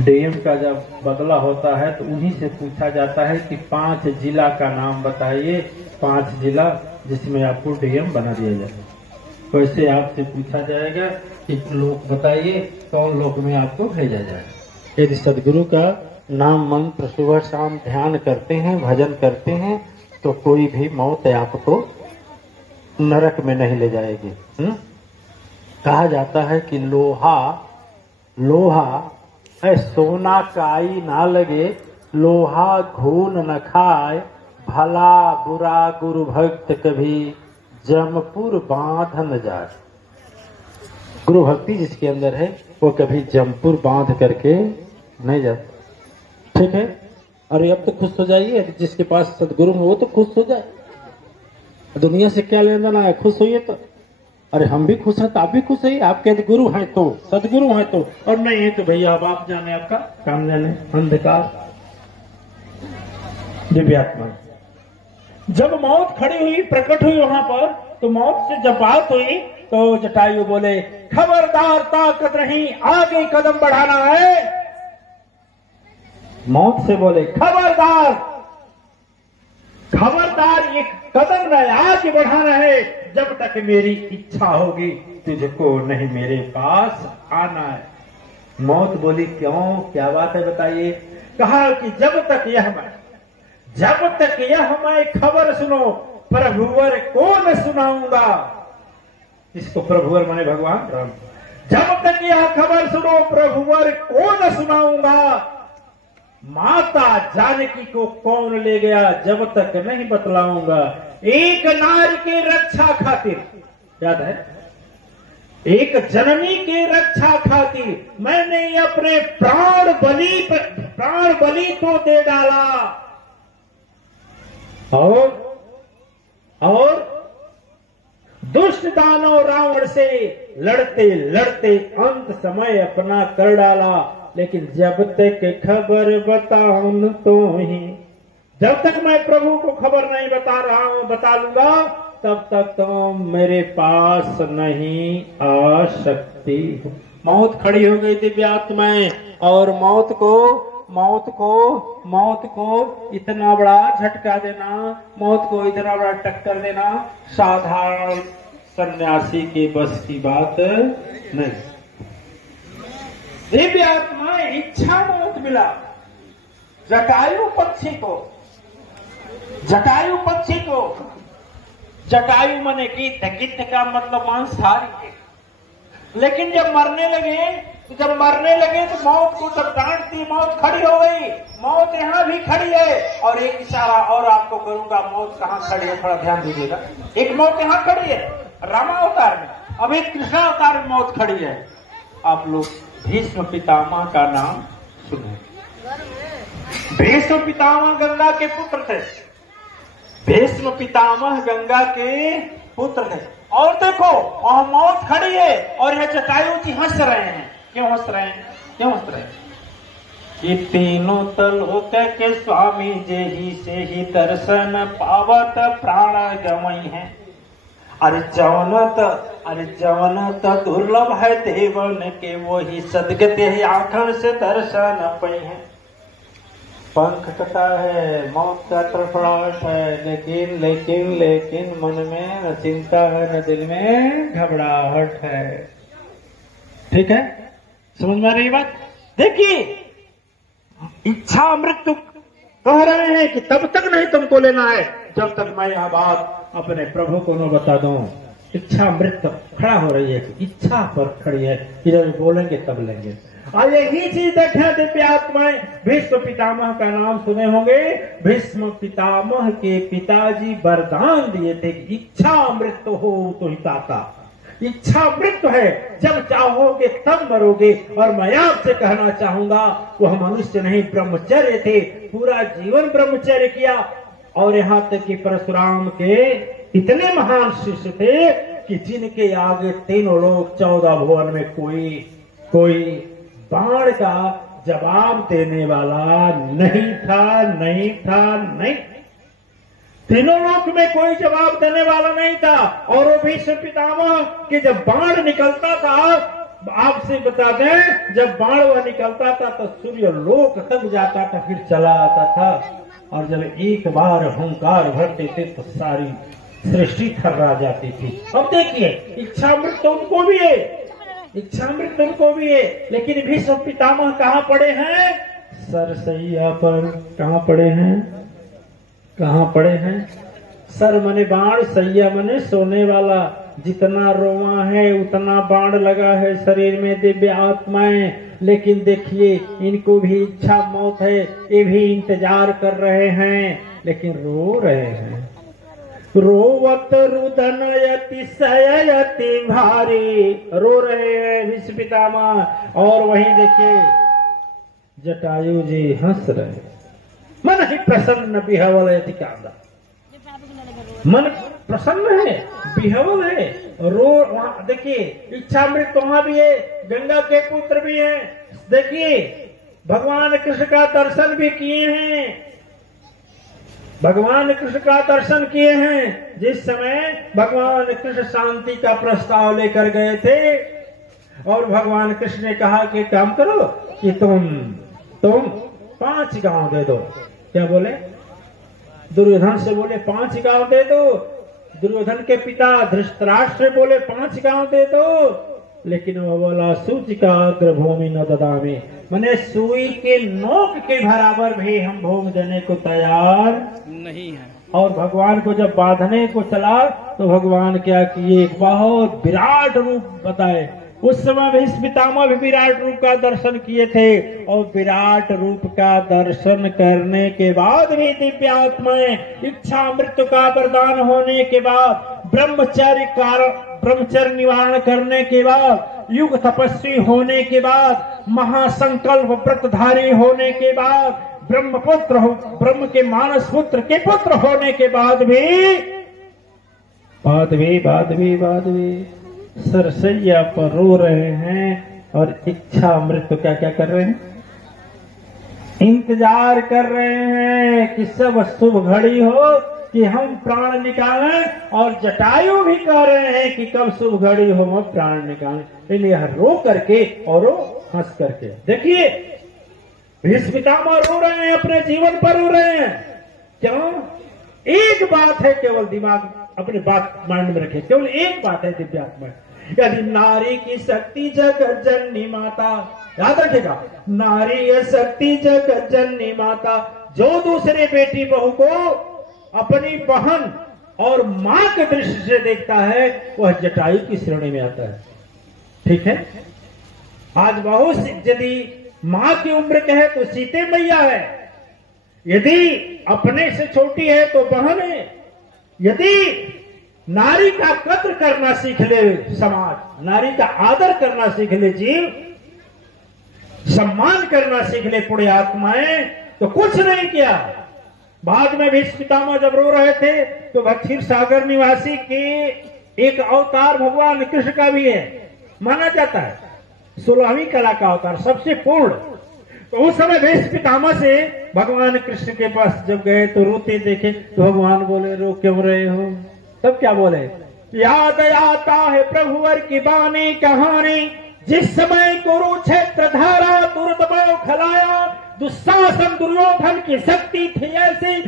DM का जब बदला होता है तो उन्हीं से पूछा जाता है कि 5 जिला का नाम बताइए, 5 जिला जिसमें आपको डीएम बना दिया जाए। वैसे आपसे पूछा जाएगा कि लोक बताइए, कौन लोक में आपको भेजा जाए। यदि सदगुरु का नाम मंत्र सुबह शाम ध्यान करते हैं, भजन करते हैं, तो कोई भी मौत आपको नरक में नहीं ले जाएगी। कहा जाता है कि लोहा सोना काई ना लगे, लोहा घून न खाए, भला बुरा गुरु भक्त कभी जमपुर बांध न जाए। गुरु भक्ति जिसके अंदर है वो कभी जमपुर बांध करके नहीं जाता। ठीक है, अरे अब तो खुश हो जाइए, जिसके पास सदगुरु है वो तो खुश हो जाए। दुनिया से क्या लेना देना है, खुश होइए तो। अरे हम भी खुश हैं तो आप भी खुश है। आपके गुरु हैं तो, सदगुरु हैं तो, और नहीं है तो भैया अब आप जाने, आपका काम जाने। अंधकार दिव्यात्मा जब मौत खड़ी हुई, प्रकट हुई वहां पर, तो मौत से जब बात हुई तो जटायु बोले, खबरदार, ताकत नहीं, आगे कदम बढ़ाना है। मौत से बोले, खबरदार, ये कदम नहीं आगे बढ़ाना है। जब तक मेरी इच्छा होगी तुझको नहीं मेरे पास आना है। मौत बोली, क्यों, क्या बात है बताइए। कहा कि जब तक यह मैं खबर सुनो, प्रभुवर को न सुनाऊंगा। इसको प्रभुवर माने भगवान राम। जब तक यह खबर सुनो, प्रभुवर को न सुनाऊंगा। माता जानकी को कौन ले गया, जब तक नहीं बतलाऊंगा। एक नारी के रक्षा खातिर, याद है, एक जननी के रक्षा खातिर मैंने अपने प्राण बलि तो दे डाला। और दुष्ट दानव रावण से लड़ते लड़ते अंत समय अपना कर डाला। लेकिन जब तक खबर बताऊं तो ही, जब तक मैं प्रभु को खबर नहीं बता लूंगा, तब तक तो मेरे पास नहीं आ सकती। मौत खड़ी हो गई दिव्यात्माएं, और मौत को इतना बड़ा झटका देना, मौत को इतना बड़ा टक्कर देना साधारण सन्यासी के बस की बात नहीं। दिव्य आत्मा इच्छा मौत मिला जटायु पक्षी को। जटायु माने गिद्ध का मतलब मांसाहारी है। लेकिन जब मरने लगे तो मौत को जब डांटती, मौत खड़ी हो गई। मौत यहाँ भी खड़ी है। और एक इशारा और आपको करूंगा, मौत कहाँ खड़ी है थोड़ा ध्यान दीजिएगा। एक मौत यहाँ खड़ी है रामावतार में, अब एक कृष्णावतार में मौत खड़ी है। आप लोग भीष्म पितामह का नाम सुने। भीष्म पितामह गंगा के पुत्र थे। भीष्म पितामह गंगा के पुत्र थे। और देखो वहां मौत खड़ी है और यह जटायु जी हंस रहे हैं। क्यों हंस रहे हैं? कि तीनों तलोक के स्वामी जे ही से ही दर्शन पावत प्राण गवई है। अरे जवन दुर्लभ है देवन के, वो ही सदगति है आखन से दर्शन पई है। पंख कटा है, मौत का तड़फड़ाहट है, लेकिन मन में न चिंता है न दिल में घबराहट है। ठीक है, समझ में आ रही बात? देखिए, इच्छा मृत्यु कह रहे हैं कि तब तक नहीं तुमको लेना है जब तक मैं यह बात अपने प्रभु को न बता दूं। इच्छा मृत्यु खड़ा हो रही है, इच्छा पर खड़ी है, इधर बोलेंगे तब लेंगे। और यही चीज देखें दिव्यात्माएं, भीष्म पितामह का नाम सुने होंगे। भीष्म पितामह के पिताजी वरदान दिए थे कि इच्छा मृत्यु हो तो ही ताता। इच्छा मृत्यु है, जब चाहोगे तब मरोगे। और मैं आपसे कहना चाहूंगा, वह मनुष्य नहीं ब्रह्मचर्य थे, पूरा जीवन ब्रह्मचर्य किया। और यहाँ तक कि परशुराम के इतने महान शिष्य थे कि जिनके आगे तीनों लोग 14 भुवन में कोई बाण का जवाब देने वाला नहीं था। तीनों लोक में कोई जवाब देने वाला नहीं था। और वो भीष्म पितामह के जब बाण निकलता था आपसे बता दें, जब बाण वह निकलता था तो सूर्य लोक तक जाता था, फिर चला आता था। और जब एक बार हुंकार भरते थे तो सारी सृष्टि थर्रा जाती थी। अब देखिए, इच्छामृत तो उनको भी है, इच्छामृत उनको भी है, लेकिन भीष्म पितामह कहाँ पड़े हैं? सरसैया पर। कहाँ पड़े हैं? कहाँ पड़े हैं? सर मने बाण, सैया मने सोने वाला। जितना रोवा है उतना बाण लगा है शरीर में दिव्य आत्माएं। लेकिन देखिए, इनको भी इच्छा मौत है, ये भी इंतजार कर रहे हैं, लेकिन रो रहे हैं। रोवत रुदन यति सयति भारी, रो रहे हैं भीष्म पितामह। और वहीं देखिए जटायु जी हंस रहे, मन ही प्रसन्न बिहवल यति कांदा। मन प्रसन्न है, बिहवल है, रो। वहां देखिए इच्छामृत वहां भी है, गंगा के पुत्र भी हैं। देखिए भगवान कृष्ण का दर्शन भी किए हैं, भगवान कृष्ण का दर्शन किए हैं। जिस समय भगवान कृष्ण शांति का प्रस्ताव लेकर गए थे और भगवान कृष्ण ने कहा कि काम करो कि तुम 5 गांव दे दो। क्या बोले? दुर्योधन से बोले 5 गांव दे दो। दुर्योधन के पिता धृतराष्ट्र बोले 5 गांव दे दो, लेकिन वो बोला सूचि का अग्र भूमि न ददामी, मैंने सुई के नोक के बराबर भी हम भोग देने को तैयार नहीं है। और भगवान को जब बांधने को चला तो भगवान क्या किए? एक बहुत विराट रूप बताए। उस समय भीष्म पितामह भी विराट रूप का दर्शन किए थे, और विराट रूप का दर्शन करने के बाद भी दिव्य आत्माएं, इच्छा मृत्यु का वरदान होने के बाद, ब्रह्मचर्य निवारण करने के बाद, युग तपस्वी होने के बाद, महासंकल्प व्रतधारी होने के बाद, ब्रह्म के मानस पुत्र के पुत्र होने के बाद भी सरसैया पर रो रहे हैं। और इच्छा मृत्यु क्या कर रहे हैं? इंतजार कर रहे हैं कि सब शुभ घड़ी हो कि हम प्राण निकालें। और जटायु भी कह रहे हैं कि कब शुभ घड़ी हो हम प्राण निकालें। इसलिए रो करके और हंस करके। देखिए भीष्म पितामह रो रहे हैं, अपने जीवन पर रो रहे हैं। क्यों? एक बात है, केवल दिमाग अपनी बात माइंड में रखे, केवल एक बात है दिव्यात्मा। यदि नारी की शक्ति जगत जननी माता, याद रखेगा, नारी शक्ति जगत जननी माता, जो दूसरे बेटी बहू को अपनी बहन और मां के दृष्टि से देखता है वह जटायु की श्रेणी में आता है। ठीक है? आज बहू यदि मां की उम्र के है तो सीते मैया है, यदि अपने से छोटी है तो बहन है। यदि नारी का कद्र करना सीख ले समाज, नारी का आदर करना सीख ले जीव, सम्मान करना सीख ले पुण्यात्माएं, तो कुछ नहीं किया। बाद में भीष्म पितामह जब रो रहे थे तो क्षीर सागर निवासी के एक अवतार भगवान कृष्ण का भी है, माना जाता है 16वीं कला का अवतार, सबसे पूर्ण। तो उस समय भीष्म पितामह से भगवान कृष्ण के पास जब गए तो रोते देखे तो भगवान बोले रो क्यों रहे हो? तब क्या बोले? याद आता है प्रभुवर की बानी कहानी, जिस समय कुरुक्षेत्र धारा दुर्दबाव खलाया, दुशासन दुर्योधन की शक्ति थी ऐसी,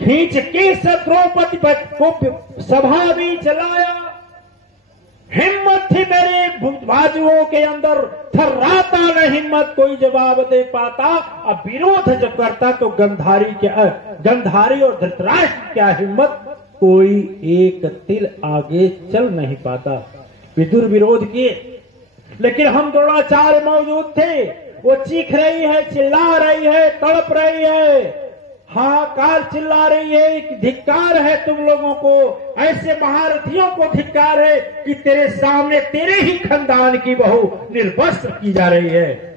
खींच के द्रौपदी को सभा भी चलाया। हिम्मत थी मेरे बाजुओं के अंदर, थर्राता न हिम्मत कोई जवाब दे पाता। अब विरोध जब करता तो गंधारी और धृतराष्ट्र क्या हिम्मत, कोई एक तिल आगे चल नहीं पाता। विदुर विरोध किए, लेकिन हम द्रोणाचार्य मौजूद थे। वो चीख रही है, चिल्ला रही है, तड़प रही है, हाहाकार चिल्ला रही है कि धिक्कार है तुम लोगों को, ऐसे महारथियों को धिक्कार है कि तेरे सामने तेरे ही खानदान की बहू निर्वस्त्र की जा रही है।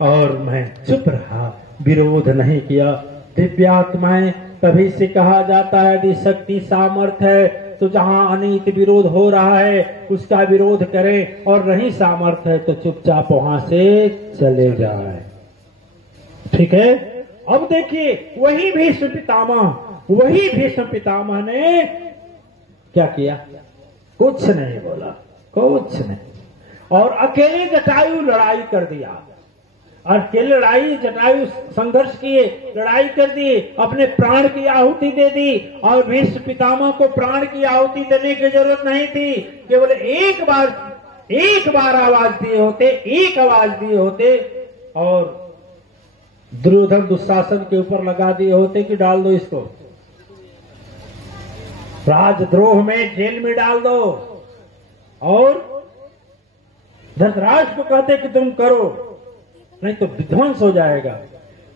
और मैं चुप रहा, विरोध नहीं किया। दिव्यात्माएं, तभी से कहा जाता है यदि शक्ति सामर्थ्य है तो जहां अनित विरोध हो रहा है उसका विरोध करें, और नहीं सामर्थ्य है तो चुपचाप वहां से चले जाए। ठीक है? अब देखिए वही भीष्म पितामह ने क्या किया? कुछ नहीं बोला, कुछ नहीं। और अकेले जटायु लड़ाई कर दिया। अकेले लड़ाई जटायु संघर्ष किए, लड़ाई कर दी, अपने प्राण की आहुति दे दी। और भीष्म पितामह को प्राण की आहुति देने की जरूरत नहीं थी, केवल एक बार आवाज दिए होते, एक आवाज दिए होते और दुर्योधन दुशासन के ऊपर लगा दिए होते कि डाल दो इसको, राजद्रोह में जेल में डाल दो। और धृतराष्ट्र को कहते कि तुम करो, नहीं तो विध्वंस हो जाएगा।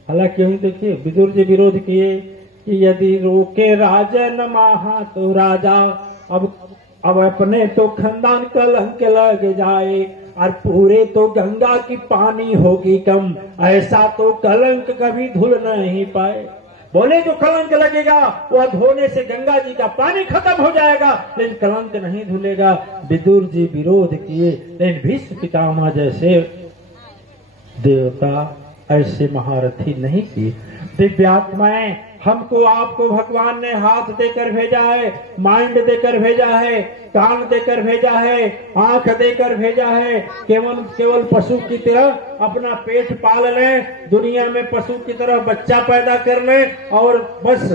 हालांकि हम देखिए विदुर जी विरोध किए कि यदि रोके राजन महा तो राजा अब अपने तो खानदान कलंक लग जाए, और पूरे तो गंगा की पानी होगी कम, ऐसा तो कलंक कभी धुल नहीं पाए। बोले जो कलंक लगेगा वह धोने से गंगा जी का पानी खत्म हो जाएगा, लेकिन कलंक नहीं धुलेगा। विदुर जी विरोध किए, लेकिन भीष्म पितामह जैसे देवता ऐसे महारथी नहीं किए। दिव्यात्माएं हमको आपको भगवान ने हाथ देकर भेजा है, माइंड देकर भेजा है, कान देकर भेजा है, आंख देकर भेजा है। केवल पशु की तरह अपना पेट पाल लें, दुनिया में पशु की तरह बच्चा पैदा कर लें और बस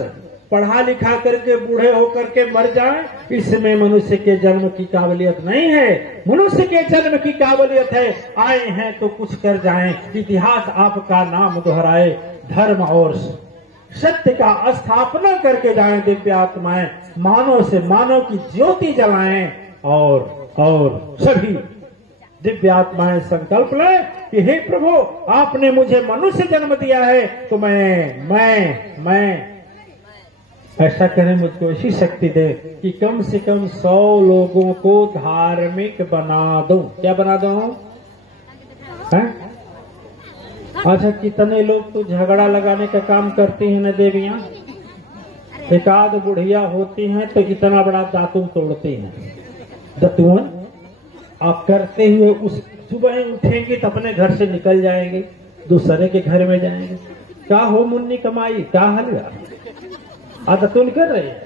पढ़ा लिखा करके बूढ़े होकर के मर जाएं, इसमें मनुष्य के जन्म की काबिलियत नहीं है। मनुष्य के जन्म की काबिलियत है, आए हैं तो कुछ कर जाएं, इतिहास आपका नाम दोहराए, धर्म और सत्य का स्थापना करके जाएं। दिव्यात्माएं मानव से मानव की ज्योति जलाएं और सभी दिव्यात्माएं संकल्प लें कि हे प्रभु, आपने मुझे मनुष्य जन्म दिया है तो मैं ऐसा करें, मुझको ऐसी शक्ति दे कि कम से कम 100 लोगों को धार्मिक बना दूं। क्या बना दूं? अच्छा, कितने लोग तो झगड़ा लगाने का काम करती हैं न देवियां। एक आध बुढ़िया होती हैं तो इतना बड़ा दातुन तोड़ती हैं, दतुअन। आप करते हुए उस सुबह उठेंगे तो अपने घर से निकल जाएंगे, दूसरे के घर में जाएंगे। क्या हो मुन्नी कमाई, क्या हलवा दतुन कर रहे हैं,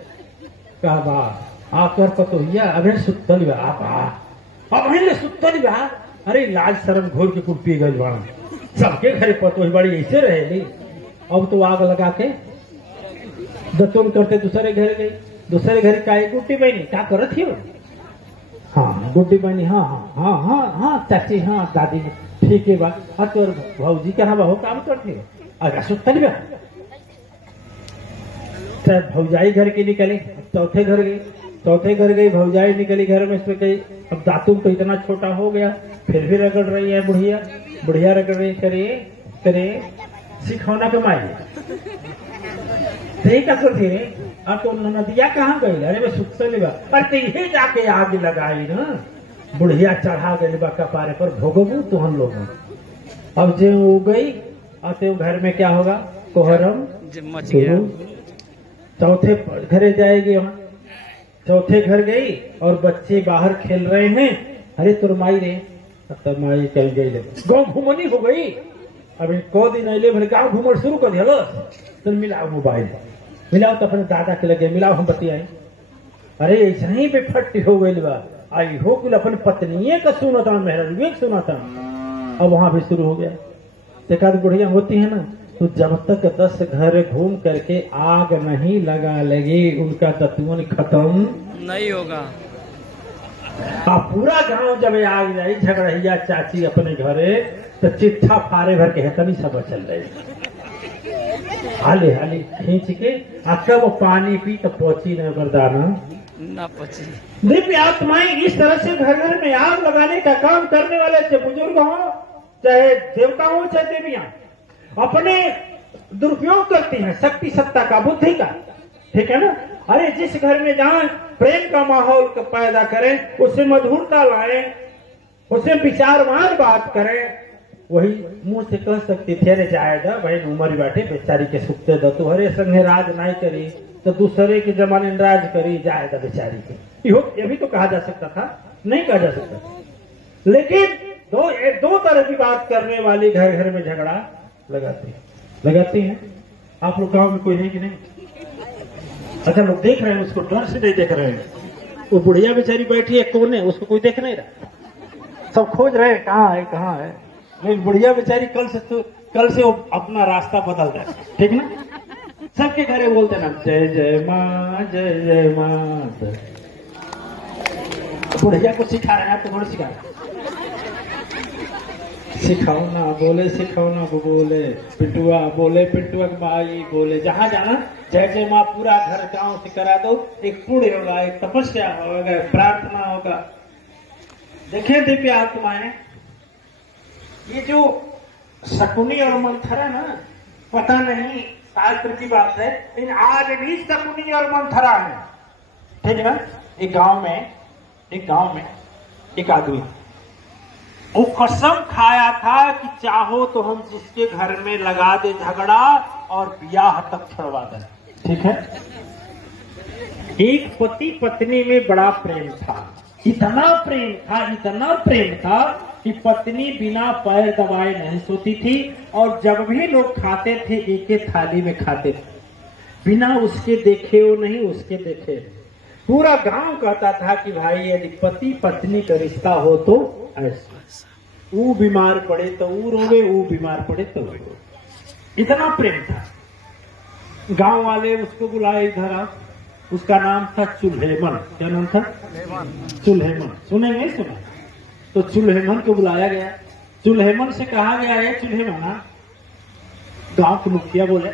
कहा बा आकर पतोहिया अबे सुतल बा अब सुतल बा। अरे लाज शर्म घोर के कुल पी गई बड़ा, सबके घरे पतोही बड़ी ऐसे रहे। अब तो आग लगा के दतुन करते दूसरे घर गई, दूसरे घर का एक गुड्डी बहनी क्या करत हो? हाँ गुड्डी बहनी, हाँ चाची, हाँ दादी, ठीक है बात। हाँ तो भाजी कहाँ बहु काम करते अगर सुतल बा। भौजाई घर की निकली, चौथे घर गई भौजाई निकली घर में से गई। अब दातुन तो इतना छोटा हो गया, फिर भी रगड़ रही है बुढ़िया रगड़ रही, करे सिखौना कमाई सही का करती रे। अब तो नदिया कहाँ गई? अरे मैं सुतल बा। अरे यही जाके आग लगाई ना, बुढ़िया चढ़ा गई बा कपारे पर, भोगबू तो हम लोग। अब जो हो गई आते घर में क्या होगा? कोहरम चौथे घरे जाएगी। वहां चौथे घर गई और बच्चे बाहर खेल रहे हैं। अरे तुर माई रे, तब माई कहीं गई, गाँव घूमनी हो गई। अभी को दिन अले भले गाँव घूमर शुरू कर दिया। तो मिलाओ मोबाइल, मिलाओ तो अपने दादा के लगे, मिलाओ हम बतियाए। अरे ऐसा ही बेफट्टी हो गई बा। आई हो कुल अपन पत्नी का सुना था, मेहरा सुना था। अब वहां भी शुरू हो गया। एक आध बुढ़िया होती है ना, तो जब तक 10 घर घूम करके आग नहीं लगा लगे उनका तत्वन खत्म नहीं होगा। पूरा गांव जब आग जाई, झगड़िया चाची अपने घरे तो चिट्ठा फारे भर के हेतनी सब चल रही, हाली खींच के कब पानी पी तो पहुंची न बरदाना ना पहुंची। दिव्य आत्माएं इस तरह से घर घर में आग लगाने का काम करने वाले, चाहे बुजुर्ग हो, चाहे देवता हो, चाहे देवियां, अपने दुरुपयोग करती हैं शक्ति सत्ता का, बुद्धि का। ठीक है ना? अरे जिस घर में जाएं प्रेम का माहौल पैदा करें, उससे मधुरता लाएं, उससे विचारवान बात करें, वही मुंह से कह सकती थे अरे जाएगा भाई उमर बैठे बेचारी के सुखते दो, तो हरे संगे राज नहीं करी तो दूसरे के जमाने में राज करी, जाएगा बेचारी के। ये भी तो कहा जा सकता था, नहीं कहा जा सकता। लेकिन दो तरह की बात करने वाली घर घर में झगड़ा लगाती हैं। आप लोग गांव में कोई है कि नहीं? अच्छा लोग देख रहे हैं, उसको डर से नहीं देख रहे हैं। वो बुढ़िया बेचारी बैठी है कोने, उसको कोई देख नहीं रहा। सब खोज रहे कहाँ है कहाँ है, लेकिन बुढ़िया बेचारी कल से वो अपना रास्ता बदल रहा है, ठीक ना। सबके घरे बोलते ना जय जय माँ जय जय माँ। बुढ़िया को सिखा रहे हैं, आपको थोड़ी सिखा रहे, सिखाओ ना बोले सिखाओ ना बोले, पिटुआ बोले पिटुआ माई बोले। जहाँ जाना जय जय माँ पूरा घर गांव से करा दो, एक पुण्य होगा, एक तपस्या होगा, प्रार्थना होगा। देखें दिव्य आत्माएं, ये जो शकुनी और मंथरा ना, पता नहीं शास्त्र की बात है, लेकिन आज भी शकुनी और मंथरा है, ठीक है। एक गांव में एक आदमी वो कसम खाया था कि चाहो तो हम जिसके घर में लगा दे झगड़ा और ब्याह तक छुड़वा दें, ठीक है। एक पति पत्नी में बड़ा प्रेम था, इतना प्रेम था कि पत्नी बिना पैर दबाए नहीं सोती थी, और जब भी लोग खाते थे एक ही थाली में खाते थे, बिना उसके देखे वो नहीं, उसके देखे। पूरा गांव कहता था कि भाई यदि पति पत्नी का रिश्ता हो तो ऐसा, वो बीमार पड़े तो वो रोवे, वो बीमार पड़े तो वो रोवे, इतना प्रेम था। गांव वाले उसको बुलाए इधर आ, उसका नाम था चुल्हेमन। क्या नाम था? चुल्हेमन। सुने नहीं सुना? तो चुल्हेमन को बुलाया गया। चुल्हेमन से कहा गया है, चुल्हेमना, गांव के मुखिया बोले,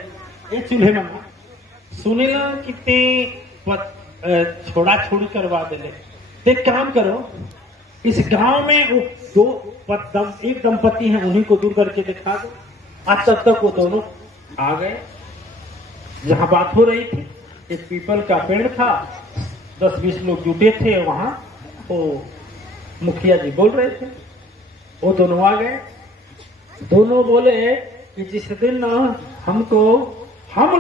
ये चुल्हेमना सुने ला कितने छोड़ा छोड़ी करवा दे, एक काम करो, इस गांव में वो एक दंपति हैं, उन्हीं को दूर करके दिखा दो। आज तब तक वो दोनों आ गए। जहां बात हो रही थी एक पीपल का पेड़ था, 10-20 लोग जुटे थे वहां, तो मुखिया जी बोल रहे थे, वो दोनों आ गए। दोनों बोले कि जिस दिन हम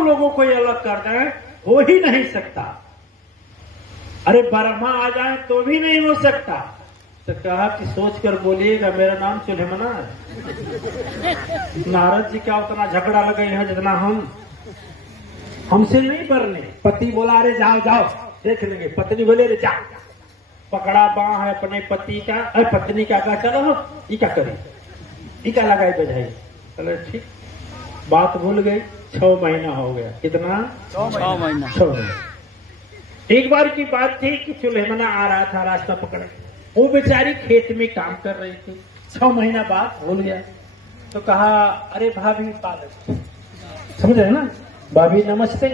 लोगों को ये अलग कर दें, हो ही नहीं सकता, अरे ब्रह्मा आ जाए तो भी नहीं हो सकता। तो कहा कि सोच कर बोलिएगा, मेरा नाम चुल्हेमना है। नारद जी क्या उतना झगड़ा लगे हैं जितना हमसे नहीं करने। पति बोला अरे जाओ जाओ देख लेंगे, पत्नी बोले अरे जा, पकड़ा बाँ है अपने पति का, अरे पत्नी का कहा चलो ये क्या करे, ये क्या लगाई बजाई, चलो ठीक। बात भूल गई, 6 महीना हो गया। कितना? 6 महीना। एक बार की बात थी कि चुल्हेमना आ रहा था रास्ता पकड़, वो बेचारी खेत में काम कर रही थी। 6 महीना बाद भूल गया, तो कहा अरे भाभी पालक, समझ रहे ना, भाभी नमस्ते।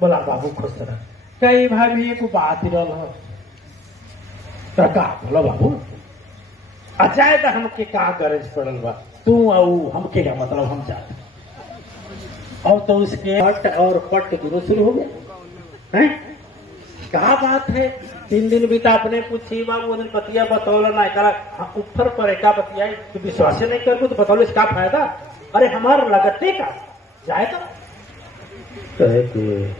बोला बाबू खुश रहा। कई भाभी को बात रहा, बोला बाबू अचाए हमके का गरज पड़ल बा, तू आऊ हमके का मतलब हम जाते। और तो उसके पट और पट दोनों शुरू हो गए हैं। क्या बात है, 3 दिन बीता, अपने पूछी बाबू दिन पतिया बतौल ना करा, ऊपर पर का बतिया, तो विश्वास नहीं कर तो बतौल इसका फायदा, अरे हमारे लगते का जाएगा। कहे कि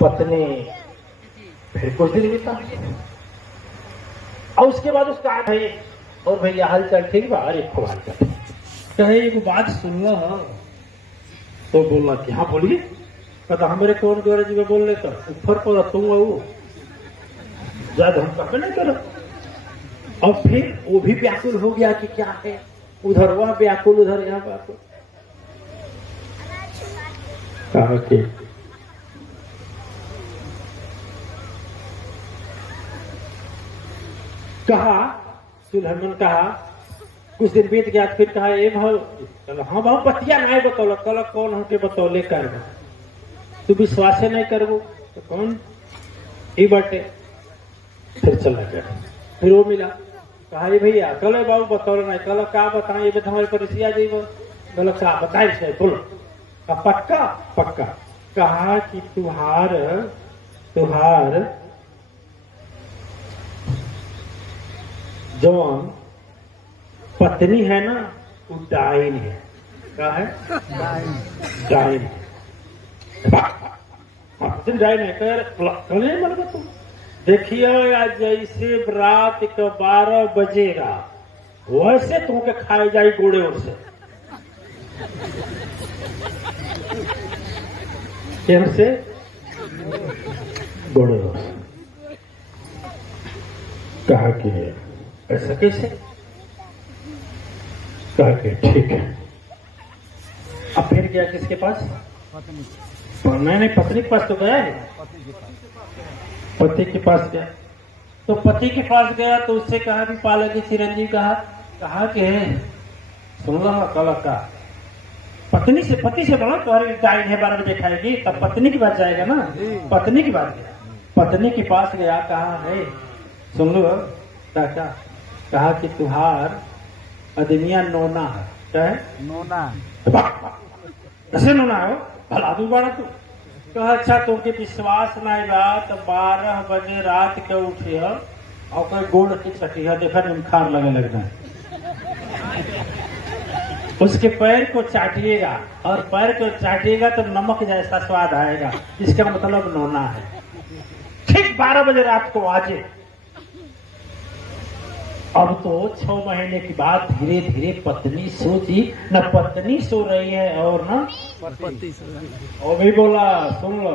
पत्नी फिर कुछ दिन बीता, और उसके बाद उसका है और भैया हाल चाल ठीक बा, अरे खूब हाल चाल। कहे एक बात सुन लो, तो बोला कि हाँ बोलिए। कहता हमारे कौन गरज में बोल लेता, ऊपर पर तुम ज्यादा हम काम नहीं करो। और फिर वो भी व्याकुल हो गया कि क्या है, उधर वह व्याकुल, उधर यहाँ व्याकुल। कहा चुल्हेमन, कहा कुछ दिन बीत गया, फिर कहा ए भाव, हाँ भाव पतिया नहीं बतौल, कल कौन हमके बतौले कर, तू विश्वास नहीं करबो तो कौन ये बाटे। फिर चला गया, फिर वो मिला, कहा भैया कल बाबू बतौल नहीं, कल का बताए ये हमारे परिसिया जी, कल का बताए बोलो, पक्का पक्का। कहा कि तुहार जवान पत्नी है ना, वो डाइन है। क्या है? डाइन। डाइन है कर तुम देखिए, आज जैसे रात का 12 बजेगा वैसे तुमके खाए जाए गोड़े और से गोड़े और। कहा कि ऐसा कैसे? कह के ठीक है। अब फिर गया किसके पास? नहीं, पत्नी के पास तो गया है। पति के पास गया तो पति के पास गया तो उससे कहा भी पालक चिरंजीव कहा कि सुन लो कल का पति से बोला तुम्हारी टाइम है 12 बजे खाएगी, तब पत्नी के पास जाएगा ना। पत्नी के पास गया, पत्नी के पास गया, कहा है सुन लो चाचा, कहा कि तुहार अदमिया नोना है। क्या है? नोना। कैसे नोना है? भला दू बाड़ा तू। कहा अच्छा तुमके विश्वास नहीं बा तो 12 बजे रात के उठिय और कोई गोड़ की चटिया देखा निमखार लगे लगना है, उसके पैर को चाटिएगा और पैर को चाटिएगा तो नमक जैसा स्वाद आएगा, इसका मतलब नोना है। ठीक 12 बजे रात को आजे। अब तो 6 महीने की बाद धीरे धीरे पत्नी सोची, न पत्नी सो रही है और न पति सो रही है। और भी बोला सुन लो,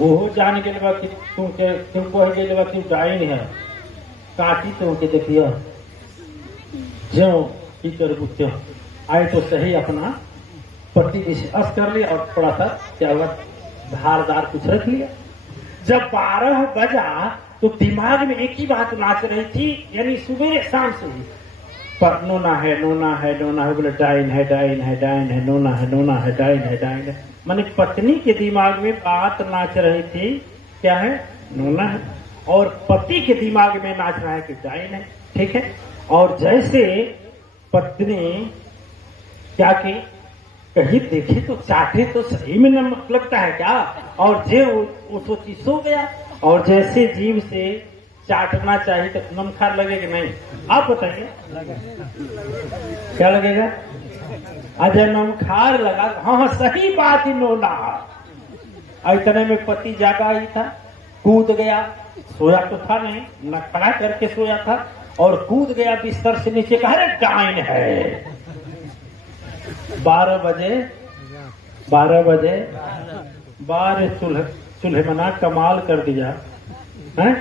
वो जान के लगा कि तुमको है कि डाइन है, काटी तुमके देखिए जो टीचर बुझो आए तो सही अपना पति अस कर लिया और थोड़ा सा क्या हुआ धारदार कुछ रख लिया। जब 12 बजा तो दिमाग में एक ही बात नाच रही थी, यानी सुबह शाम से ही पर नोना है नोना है नोना है, बोले डाइन है डाइन है डाइन है, नोना है नोना है, डाइन है डाइन है। माने पत्नी के दिमाग में बात नाच रही थी क्या है? नोना है, और पति के दिमाग में नाच रहा है कि डाइन है। ठीक है। और जैसे पत्नी क्या की कहीं देखे तो चाटे तो सही में नमक लगता है क्या, और जे वो सोची सो गया। और जैसे जीव से चाटना चाहिए तो नमखार लगेगा नहीं? आप बताइए क्या लगेगा? अजय नमखार लगा। हाँ सही बात ही नोना। इतने में पति जागा ही था, कूद गया, सोया तो था नहीं, न खड़ा करके सोया था, और कूद गया बिस्तर से नीचे, कहा अरे डाइन है। 12 बजे चूल्हे मना कमाल कर दिया है।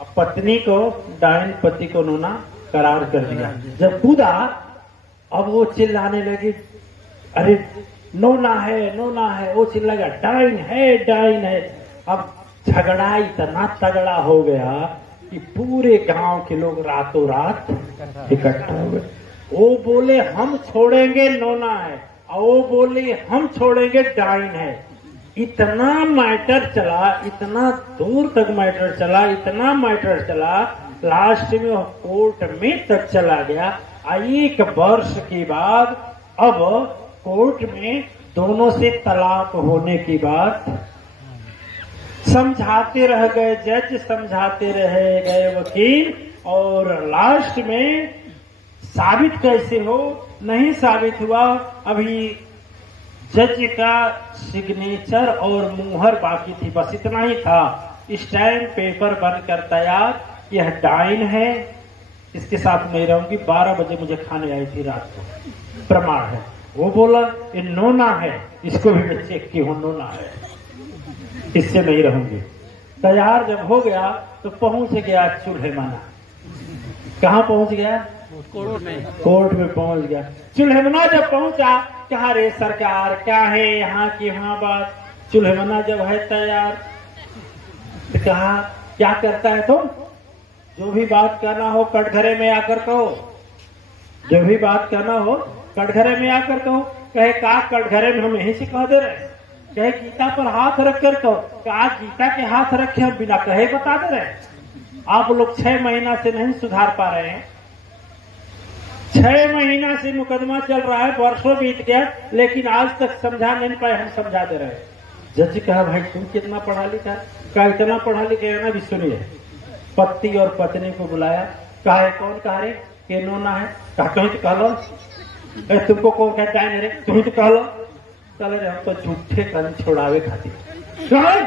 अब पत्नी को डाइन, पति को नोना करार कर दिया। जब कूदा अब वो चिल्लाने लगी, अरे नोना है, वो चिल्लाएगा डाइन है। अब झगड़ा इतना तगड़ा हो गया कि पूरे गांव के लोग रातों रात इकट्ठा हो गए। वो बोले हम छोड़ेंगे नोना है, और वो बोले हम छोड़ेंगे डाइन है। इतना मैटर चला, इतना दूर तक मैटर चला, इतना मैटर चला, लास्ट में कोर्ट में तक चला गया। 1 वर्ष के बाद अब कोर्ट में दोनों से तलाक होने की बात समझाते रह गए जज, समझाते रह गए वकील, और लास्ट में साबित कैसे हो, नहीं साबित हुआ। अभी जज का सिग्नेचर और मुहर बाकी थी, बस इतना ही था। स्टैम्प पेपर बनकर तैयार, यह डाइन है, इसके साथ नहीं रहूंगी, 12 बजे मुझे खाने आई थी रात को, प्रमाण है। वो बोला ये नोना है, इसको भी मैं चेक की हूं, नोना है, इससे नहीं रहूंगी। तैयार जब हो गया तो पहुंच गया चूल्हे मना। कहाँ पहुंच गया? कोर्ट में पहुंच गया। चूल्हे मना जब पहुंचा, कहा रे सरकार क्या है यहाँ की वहां बात। चूल्हे मना जब है तैयार तो कहा क्या करता है तुम? जो भी बात करना हो कटघरे में आकर कहो, जो भी बात करना हो कटघरे में आकर कहो। कहे का कटघरे में हम यहीं से कह दे रहे, कहे गीता पर हाथ रख कर कहो, कहा गीता के हाथ रखे हम बिना कहे बता दे रहे। आप लोग 6 महीना से नहीं सुधार पा रहे हैं, 6 महीना से मुकदमा चल रहा है, वर्षों बीत गया, लेकिन आज तक समझा नहीं पाए, हम समझा दे रहे। जज कहा भाई तुम कितना पढ़ा लिखा? कहा इतना पढ़ा लिखा है ना भी। सुनिए, पति और पत्नी को बुलाया, कहा है कौन? कहा रे के नोना है। कहा तुम तो कह लो, तुमको कौन कहता है रे? तुम तो कह लो। चल रे हम तो झूठे कल छोड़ावे खातिर।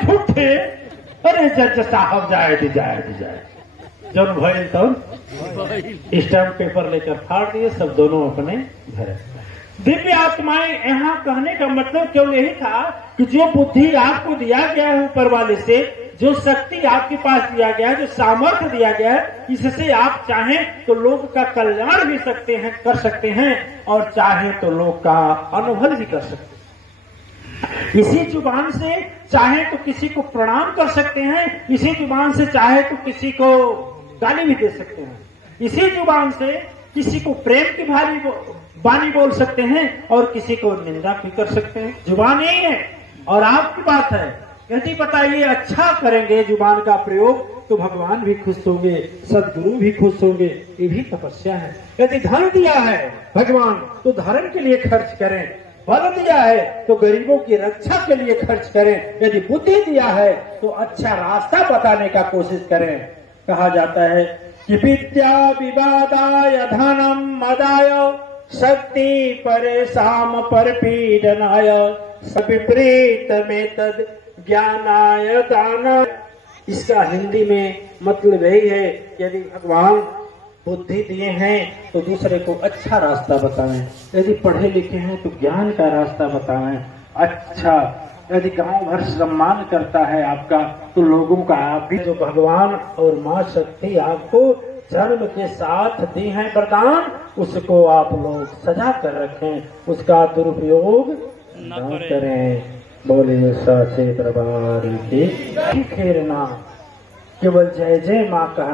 झूठे? अरे जज साहब जाए जब भइल तो स्टैम्प पेपर लेकर फाड़ दिए, सब दोनों अपने घर। दिव्य आत्माएं यहाँ कहने का मतलब केवल यही था कि जो बुद्धि आपको दिया गया है ऊपर वाले से, जो शक्ति आपके पास दिया गया है, जो सामर्थ्य दिया गया है, इससे आप चाहें तो लोग का कल्याण भी कर सकते हैं और चाहें तो लोग का अनुभव भी कर सकते हैं। इसी जुबान से चाहे तो किसी को प्रणाम कर सकते हैं, इसी जुबान से चाहे तो किसी को गाली भी दे सकते हैं, इसी जुबान से किसी को प्रेम की वाणी बोल सकते हैं और किसी को निंदा भी कर सकते हैं। जुबान यही है और आपकी बात है, यदि बताइए अच्छा करेंगे जुबान का प्रयोग तो भगवान भी खुश होंगे, सदगुरु भी खुश होंगे। ये भी तपस्या है। यदि धन दिया है भगवान तो धर्म के लिए खर्च करें, बल दिया है तो गरीबों की रक्षा के लिए खर्च करें, यदि बुद्धि दिया है तो अच्छा रास्ता बताने का कोशिश करें। कहा जाता है कि विद्या विवादाय धनम मदाय शक्ति परेशान पर पीडनाय विपरीत में तद ज्ञानाय दाना। इसका हिंदी में मतलब यही है, यदि भगवान बुद्धि दिए हैं तो दूसरे को अच्छा रास्ता बताएं, यदि पढ़े लिखे हैं तो ज्ञान का रास्ता बताएं। अच्छा, यदि गांव भर सम्मान करता है आपका तो लोगों का आप भी, जो भगवान और माँ शक्ति आपको जन्म के साथ दी है वरदान, उसको आप लोग सजा कर रखें, उसका दुरुपयोग न करें। बोले साचे दरबार की खैर ना, केवल जय जय माँ का